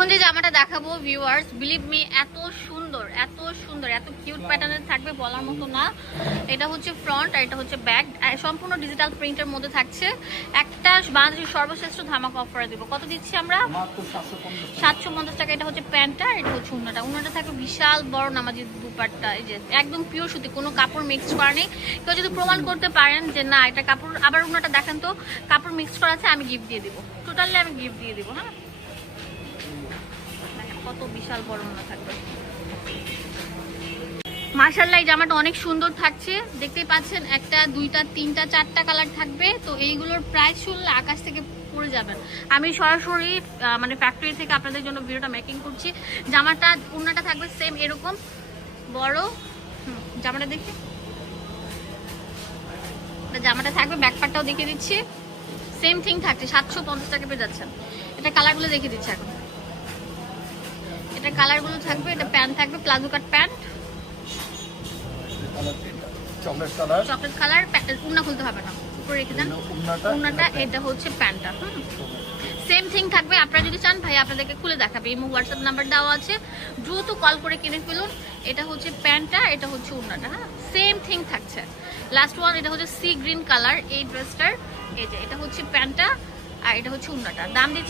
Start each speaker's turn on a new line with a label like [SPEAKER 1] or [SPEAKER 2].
[SPEAKER 1] এখন যে জামাটা দেখাবো ভিউয়ার্স বিলিভ মি এত সুন্দর এত সুন্দর, এত কিউট প্যাটার্নের থাকবে বলার মতো না। এটা হচ্ছে ফ্রন্ট আর এটা হচ্ছে ব্যাক সম্পূর্ণ ডিজিটাল প্রিন্টের মধ্যে থাকছে। একটা বাংলাদেশের সর্বশ্রেষ্ঠ ধামাক অফার দিব। কত দিচ্ছি আমরা?
[SPEAKER 2] সাতশো পঞ্চাশ
[SPEAKER 1] টাকা। এটা হচ্ছে প্যান্টটা আর এটা হচ্ছে উন্নাটা উন্নাটা থাকবে বিশাল বড় নামাজি দুপারটা এই যে একদম পিওর সুতি, কোনো কাপড় মিক্স করা নেই। কেউ যদি প্রমাণ করতে পারেন যে না, এটা কাপড়, আবার উন্নাটা দেখেন তো, কাপড় মিক্স করা আছে, আমি গিফট দিয়ে দিব। টোটালি আমি গিফট দিয়ে দিব হ্যাঁ? কত বিশাল থাকবে। মার্শাল্লাহ এই জামাটা অনেক সুন্দর থাকছে। দেখতেই পাচ্ছেন, একটা, দুইটা, তিনটা, চারটা কালার থাকবে। তো এইগুলোর প্রাইস শুনলে আকাশ থেকে পড়ে যাবেন। আমি সরাসরি মানে ফ্যাক্টরি থেকে আপনাদের জন্য ভিডিওটা মেকিং করছি। জামাটা উন্নাটা থাকবে সেম এরকম। বড় জামাটা দেখি। জামাটা থাকবে ব্যাকপারটাও দেখিয়ে দিচ্ছি। সেম থিং থাকছে, সাতশো পঞ্চাশ টাকা পেয়ে যাচ্ছেন। এটা কালারগুলো দেখিয়ে দিচ্ছে এখন। কালারগুলো থাকবে এটা প্যান্ট থাকবে palazzo cut pant.
[SPEAKER 2] Chocolate colour.
[SPEAKER 1] Chocolate colour উন্না খুলতে হবে না উপরে রেখে দেন।
[SPEAKER 2] উন্নাটা
[SPEAKER 1] উন্নাটা এটা হচ্ছে প্যান্টটা সেম থিং থাকবে আপনারা যদি চান ভাই আপনাদেরকে খুলে দেখাবে। হোয়াটসঅ্যাপ নাম্বার দেওয়া আছে। দ্রুত কল করে কিনে ফেলুন। এটা হচ্ছে প্যান্টটা এটা হচ্ছে উন্নাটা হ্যাঁ। সেম থিং থাকছে। লাস্ট ওয়ান এটা হচ্ছে সি গ্রিন কালার এই ড্রেসটার এই যে এটা হচ্ছে প্যান্টটা আর এটা হচ্ছে উন্নাটা। দাম দিচ্ছি